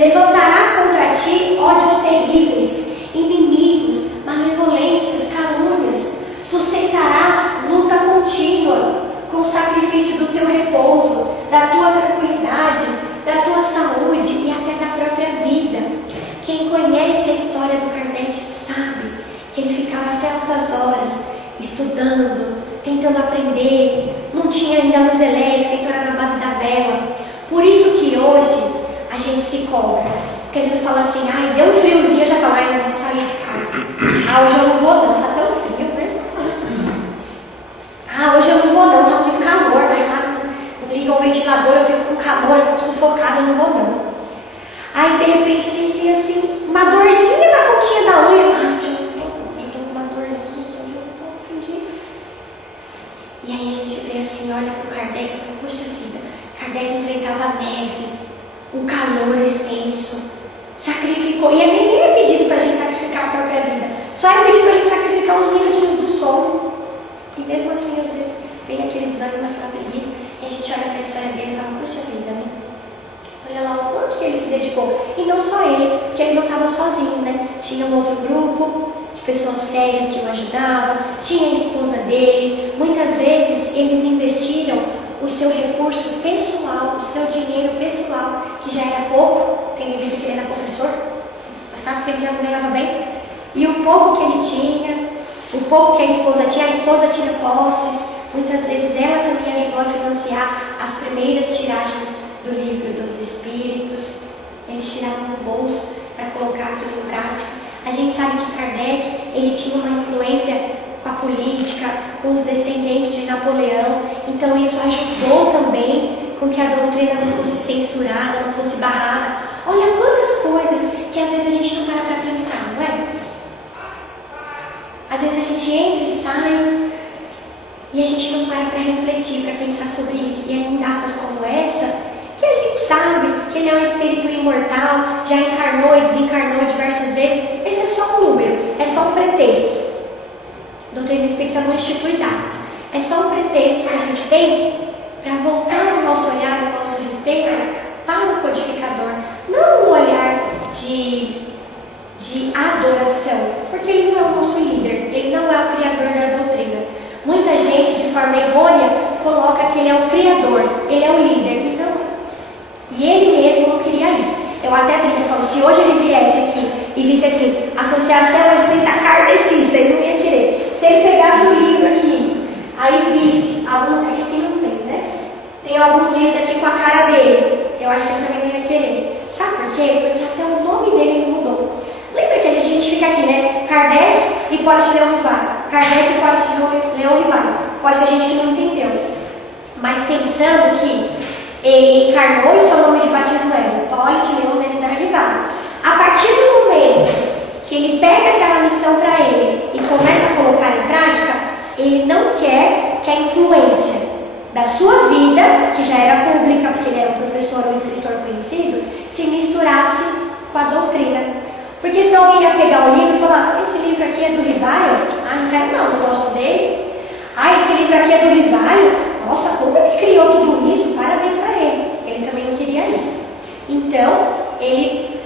levantará contra ti ódios terríveis, inimigos, malevolências, calúnias. Sustentarás luta contínua com o sacrifício do teu repouso, da tua tranquilidade, da tua saúde e até da própria vida. Quem conhece a história do Kardec sabe que ele ficava até altas horas estudando, tentando aprender, não tinha ainda luz elétrica, então era na base da vela. Por isso que hoje a gente se cobra, porque às vezes fala assim, ai, deu um friozinho, eu já falo, ai, eu não vou sair de casa. Ah, hoje eu não vou não, tá tão frio, né? Ah, hoje eu não vou não, tá muito calor, vai lá, não liga o ventilador, eu fico com calor, eu fico sufocada, eu não vou não. Aí de repente a gente tem assim, uma dorzinha na pontinha da unha, ai, eu tô com uma dorzinha, eu não tô ofendida. E aí a gente vê assim, olha pro Kardec e fala, poxa vida, Kardec enfrentava a neve, um calor extenso, sacrificou, e ele nem é pedido pra gente sacrificar a própria vida, só é pedido pra gente sacrificar os minutinhos do sono. E mesmo assim, às vezes, vem aquele desânimo, aquela preguiça, e a gente olha para a história dele e fala, poxa vida, né? Olha lá o quanto que ele se dedicou. E não só ele, porque ele não estava sozinho, né? Tinha um outro grupo de pessoas sérias que o ajudavam, tinha a esposa dele. Muitas vezes, eles investiram o seu recurso pessoal, o seu dinheiro pessoal, que já era pouco. Tem vezes que ele era professor, sabe que ele já ganhava bem. E o pouco que ele tinha, o pouco que a esposa tinha posses, muitas vezes ela também ajudou a financiar as primeiras tiragens do Livro dos Espíritos. Eles tiravam do bolso para colocar aquilo em prática. A gente sabe que Kardec, ele tinha uma influência com a política, com os descendentes de Napoleão, então isso ajudou também com que a doutrina não fosse censurada, não fosse barrada. Olha quantas coisas que às vezes a gente não para pensar, não é? Às vezes a gente entra e sai e a gente não para refletir, para pensar sobre isso. E é em datas como essa que a gente sabe que ele é um espírito imortal, já encarnou e desencarnou diversas vezes. Esse é só um número, é só um pretexto. A doutrina espírita não institui datas. É só um pretexto que a gente tem para voltar o nosso olhar, o nosso respeito para o codificador. Não um olhar de adoração, porque ele não é o nosso líder, ele não é o criador da doutrina. Muita gente, de forma errônea, coloca que ele é o criador, ele é o líder, ele não é. E ele mesmo não queria isso. Eu até brinco, eu falo, se hoje ele viesse aqui e visse assim, Associação Espírita Kardecista, ele não ia querer. Se ele pegasse o livro aqui, aí visse, alguns aqui não tem, né? Tem alguns livros aqui com a cara dele, eu acho que ele também não ia querer. Sabe por quê? Porque até o nome dele não mudou. Lembra que a gente fica aqui, né? Kardec e Hipólito Leão Rivário. Kardec e Hipólito Leão Rivário. Pode ter gente que não entendeu. Mas pensando que ele encarnou e seu nome de batismo era Hipólito Leão Denizar Rivário. A partir do momento que ele pega aquela missão para ele e começa a colocar em prática, ele não quer que a influência da sua vida, que já era pública, porque ele era um professor ou escritor conhecido, se misturasse com a doutrina. Porque senão alguém ia pegar o livro e falar, esse livro aqui é do Rivário? Ah, não quero não gosto dele. Ah, esse livro aqui é do Rivário? Nossa, como ele criou tudo isso? Parabéns para ele. Ele também não queria isso. Então, ele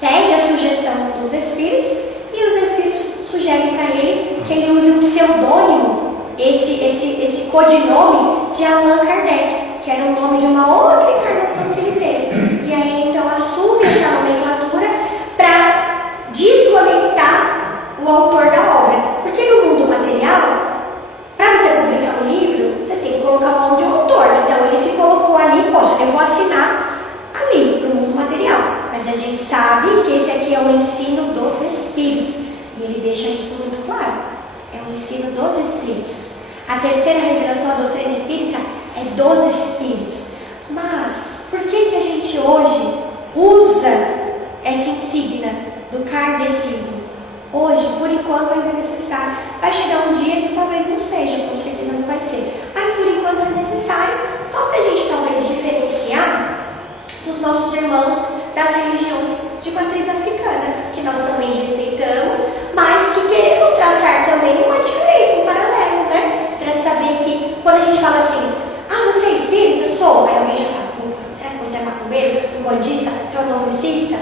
pede a sugestão dos espíritos e os espíritos sugerem para ele que ele use um pseudônimo, esse codinome de Allan Kardec, que era o nome de uma outra encarnação que ele teve. E aí, então, assume essa nomenclatura para desconectar o autor da obra. Porque no mundo material, para você publicar um livro, você tem que colocar o nome de um autor. Então ele se colocou ali, poxa, eu vou assinar ali, no mundo material. Mas a gente sabe que esse aqui é o ensino dos Espíritos. E ele deixa isso muito claro. É o ensino dos Espíritos. A terceira revelação da doutrina espírita é dos Espíritos. Mas, por que a gente hoje usa essa insígnia do kardecismo? Hoje, por enquanto, ainda é necessário. Vai chegar um dia que talvez não seja, com certeza não vai ser. Mas por enquanto é necessário, só para a gente talvez diferenciar dos nossos irmãos das religiões de matriz africana, que nós também respeitamos, mas que queremos traçar também uma diferença, um paralelo, né? Para saber que quando a gente fala assim, ah, você é espírita? Sou. Aí alguém já fala, será que você é macumbeiro, um bandista, progressista?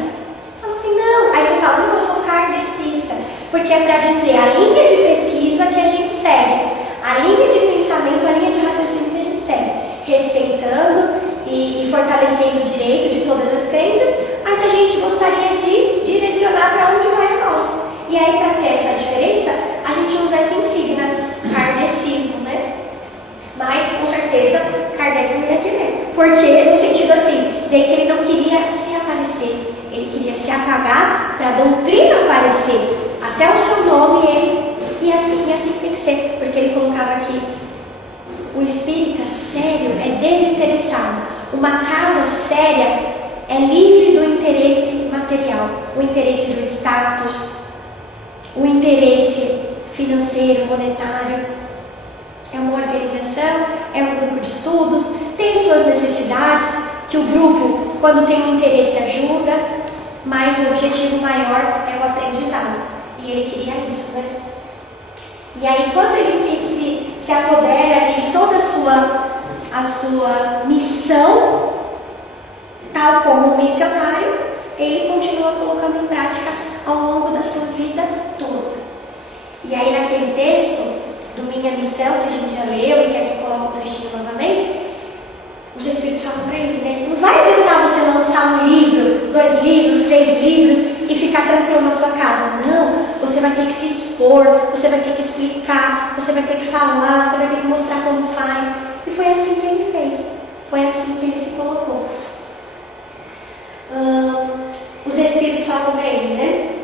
Fala assim, não. Aí você fala, não, eu sou kardecista. Porque é para dizer a linha de pesquisa que a gente segue, a linha de pensamento, a linha de raciocínio que a gente segue, respeitando e fortalecendo o direito de todas as crenças, mas a gente gostaria de direcionar para onde vai a nossa. E aí, para ter essa diferença, a gente usa essa insígnia, kardecismo, né? Mas, com certeza, Kardec não ia querer. Porque, no sentido assim, de que ele não queria se aparecer, ele queria se apagar para a doutrina aparecer. Até o seu nome, ele, e assim tem que ser, porque ele colocava aqui, o espírita sério é desinteressado. Uma casa séria é livre do interesse material, o interesse do status, o interesse financeiro, monetário. É uma organização, é um grupo de estudos, tem suas necessidades, que o grupo, quando tem um interesse, ajuda, mas o objetivo maior é o aprendizado. E ele queria isso, né? E aí, quando ele se apodera ali de toda a sua missão, tal como um missionário, ele continua colocando em prática ao longo da sua vida toda. E aí, naquele texto do Minha Missão, que a gente já leu e que aqui coloca o trechinho novamente, os Espíritos falam para ele, né? Não vai adiantar você lançar um livro, 2 livros, 3 livros e ficar tranquilo na sua casa. Não, você vai ter que se expor, você vai ter que explicar, você vai ter que falar, você vai ter que mostrar como faz. E foi assim que ele fez, foi assim que ele se colocou. Os Espíritos falam para ele, né?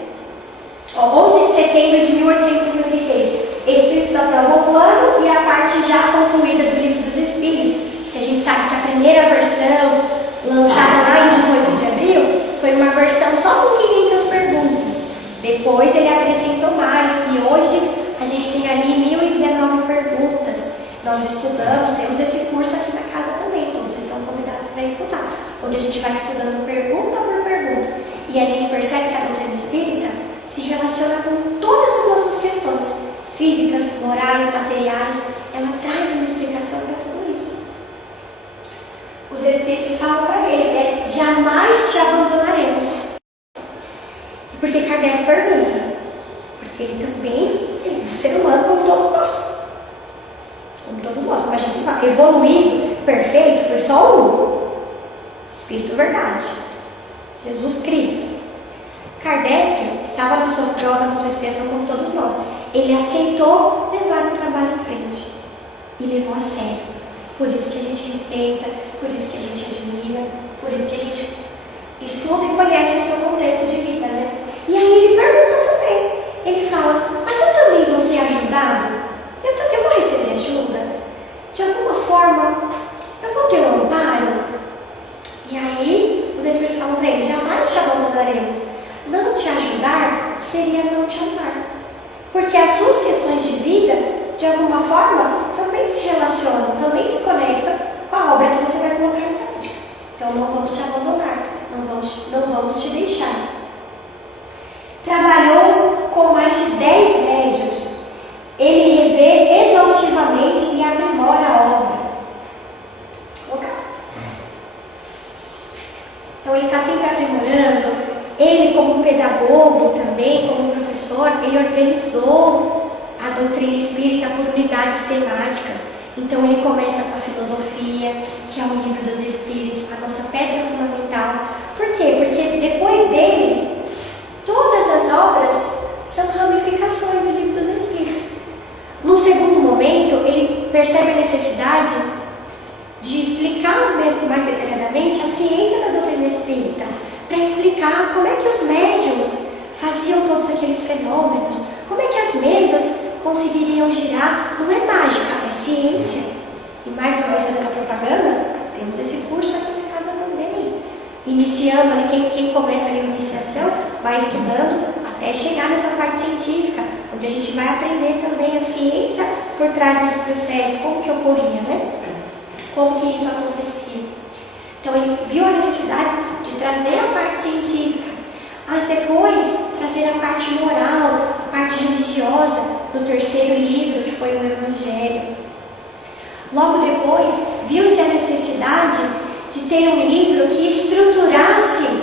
11 de setembro de 1856, Espíritos aprovou o plano e a parte já concluída do Livro dos Espíritos, que a gente sabe que a primeira versão, lançada lá em 18 de abril, foi uma versão só com 500 perguntas. Depois ele acrescentou mais, e hoje a gente tem ali 1019 perguntas. Nós estudamos, temos esse curso aqui na casa também, todos estão convidados para estudar, onde a gente vai estudando pergunta por pergunta. E a gente percebe que a doutrina espírita se relaciona com todas as nossas questões, físicas, morais, materiais. Ela traz uma explicação para tudo isso. Os Espíritos falam para ele, né? Jamais te abandonaremos. Porque Kardec pergunta, porque ele também é um ser humano como todos nós. Como todos nós, como a gente fala, evoluído, perfeito, foi só um. Espírito verdade, Jesus Cristo. Kardec estava na sua prova, na sua expiação, como todos nós. Ele aceitou levar o trabalho em frente e levou a sério. Por isso que a gente respeita, por isso que a gente admira, por isso que a gente estuda e conhece o seu contexto de vida, né? E aí ele pergunta também. Ele fala, mas eu também vou ser ajudado? Eu vou receber ajuda? De alguma forma, eu vou ter um amparo? E aí os Espíritos falam para ele, jamais te abandonaremos. Não te ajudar seria não te amar. Porque as suas questões de vida, de alguma forma, também se relacionam, também se conectam com a obra que você vai colocar em prática. Então não vamos te abandonar, não vamos te deixar. Trabalhou com mais de 10 médiuns. Ele revê exaustivamente e aprimora a obra. Então ele está sempre aprimorando. Ele, como pedagogo também, como professor, ele organizou a doutrina espírita por unidades temáticas. Então ele começa com a filosofia, que é o livro dos Espíritos, a nossa pedra fundamental. Por quê? Porque depois dele, todas as obras são ramificações do livro dos Espíritos. Num segundo momento, ele percebe a necessidade de explicar mais detalhadamente a ciência da doutrina espírita, para explicar como é que os médiuns faziam todos aqueles fenômenos, como é que as mesas conseguiriam girar. Não é mágica, é ciência. E mais uma vez fazendo a propaganda, temos esse curso aqui na casa também. Iniciando ali, quem começa ali a iniciação, vai estudando até chegar nessa parte científica, onde a gente vai aprender também a ciência por trás desse processo, como que ocorria, né? Como que isso acontecia. Então ele viu a necessidade de trazer a parte científica, mas depois trazer a parte moral, a parte religiosa do terceiro livro, que foi o Evangelho. Logo depois, viu-se a necessidade de ter um livro que estruturasse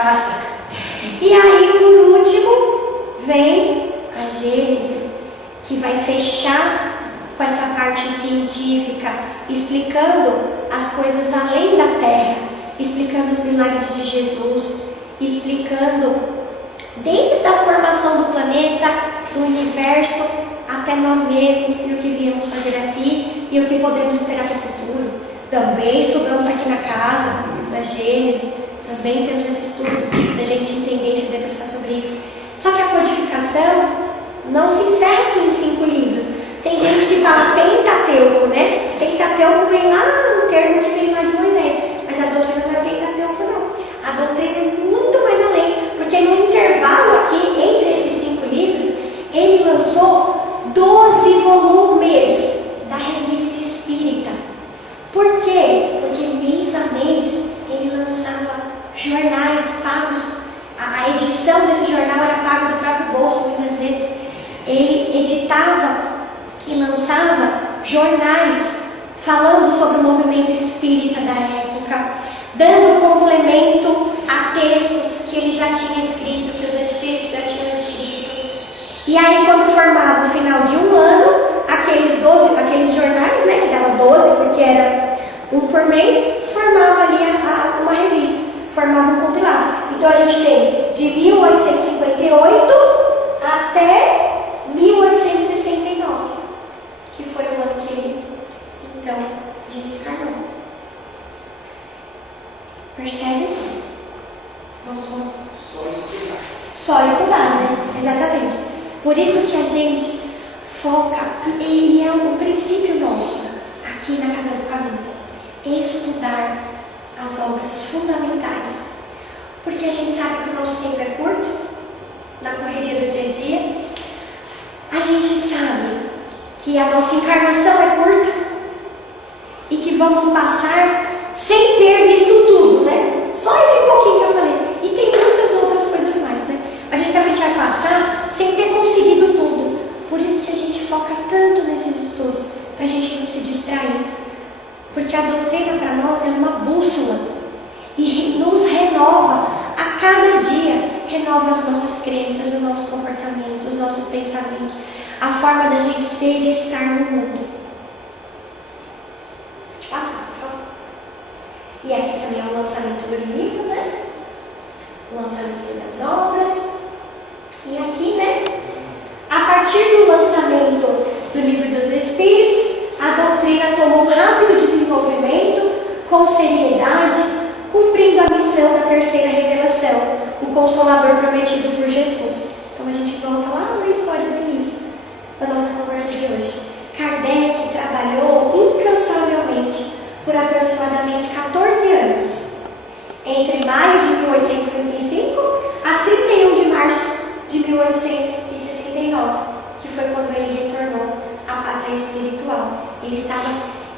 casa. E aí, por último, vem a Gênesis, que vai fechar com essa parte científica, explicando as coisas além da terra, explicando os milagres de Jesus, explicando desde a formação do planeta, do universo, até nós mesmos e o que viemos fazer aqui e o que podemos esperar para o futuro. Também estudamos aqui na casa, na Gênesis, também temos esse estudo para a gente entender e se debruçar sobre isso. Só que a codificação não se encerra aqui em 5 livros. Tem gente que fala Pentateuco, né? Pentateuco vem lá no termo que vem lá de Moisés, mas a doutrina não é Pentateuco, não. A doutrina é muito mais além, porque no intervalo aqui entre esses 5 livros, ele lançou 12 volumes da Revista Espírita. Por quê? Porque mês a mês ele lançava jornais pagos. A edição desse jornal era paga do próprio bolso, muitas vezes. Ele editava e lançava jornais falando sobre o movimento espírita da época, dando complemento a textos que ele já tinha escrito, que os espíritos já tinham escrito. E aí, quando formava o final de um ano, aqueles jornais, né, que dava 12, porque era um por mês, formava ali uma revista, formava um compilado. Então a gente tem de 1858 até 1869, que foi o ano que ele, então, desencarnou. Percebe? Vamos. Só estudar, né? Exatamente. Por isso que a gente foca, e é um princípio nosso, aqui na Casa do Caminho, estudar as obras fundamentais. Porque a gente sabe que o nosso tempo é curto, na correria do dia a dia. A gente sabe que a nossa encarnação é curta e que vamos passar sem ter visto tudo, né? Só esse pouquinho que eu falei. E tem muitas outras coisas mais, né? A gente sabe que a gente vai passar sem ter conseguido tudo. Por isso que a gente foca tanto nesses estudos, para a gente não se distrair. Porque a doutrina para nós é uma bússola e nos renova a cada dia, renova as nossas crenças, o nosso comportamento, os nossos pensamentos, a forma da gente ser e estar no mundo. Passa, por favor. E aqui também é o lançamento do livro, né? O lançamento das obras. E aqui, né? A partir do lançamento do Livro dos Espíritos, a doutrina tomou um rápido desenvolvimento, com seriedade, cumprindo a missão da terceira revelação, o Consolador prometido por Jesus. Então a gente volta lá na história do início da nossa conversa de hoje. Kardec trabalhou incansavelmente por aproximadamente 14 anos, entre maio de 1855 a 31 de março de 1869, que foi quando ele retornou à pátria espiritual.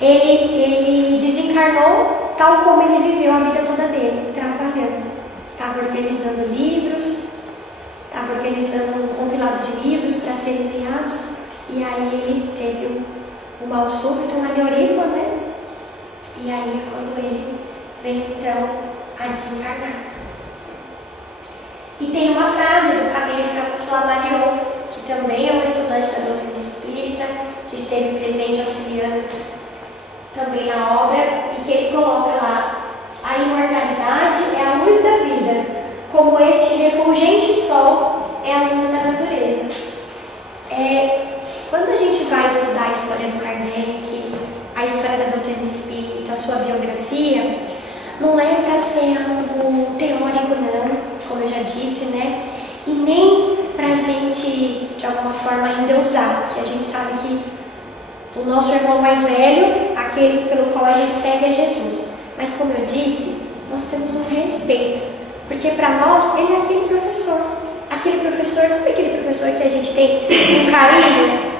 Ele desencarnou tal como ele viveu a vida toda dele, trabalhando. Estava organizando livros, estava organizando um compilado de livros para serem enviados, e aí ele teve um mal súbito, um aneurisma, né? E aí quando ele veio então a desencarnar. E tem uma frase do Camille Flammarion, que também é um estudante da doutrina espírita, que esteve presente auxiliando também na obra, e que ele coloca lá: a imortalidade é a luz da vida, como este refulgente sol é a luz da natureza. Quando a gente vai estudar a história do Kardec, a história da doutrina espírita, a sua biografia, não é para ser algo teórico, não, como eu já disse, né? E nem para a gente, de alguma forma, endeusar, porque a gente sabe que o nosso irmão mais velho, aquele pelo qual a gente segue, é Jesus. Mas, como eu disse, nós temos um respeito, porque para nós ele é aquele professor, sabe aquele professor que a gente tem um carinho?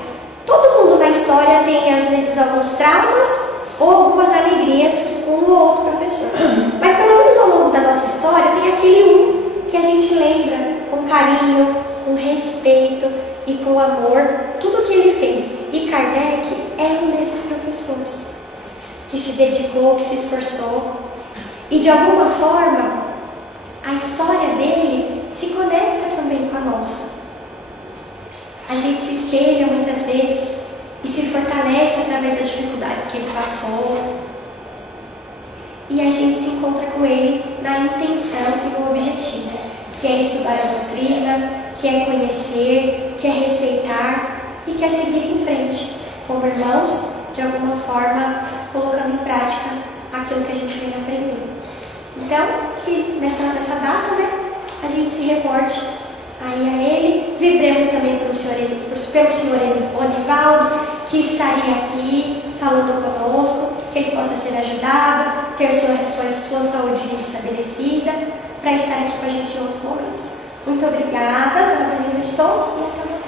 Todo mundo na história tem, às vezes, alguns traumas ou algumas alegrias com um ou outro professor. Mas, pelo menos ao longo da nossa história, tem aquele um que a gente lembra com carinho, com respeito e com amor, tudo o que ele fez. E Kardec é um desses professores que se dedicou, que se esforçou. E de alguma forma, a história dele se conecta também com a nossa. A gente se espelha muitas vezes e se fortalece através das dificuldades que ele passou. E a gente se encontra com ele na intenção e no objetivo, que é estudar a doutrina, que é conhecer, que é respeitar e que é seguir em frente, como irmãos, de alguma forma, colocando em prática aquilo que a gente vem aprendendo. Então, que nessa data, a gente se reporte aí a ele, vibremos também pelo senhor Onivaldo, que estaria aqui falando conosco, que ele possa ser ajudado, ter sua saúde restabelecida, para estar aqui com a gente em outros momentos. Muito obrigada pela presença de todos e até mais.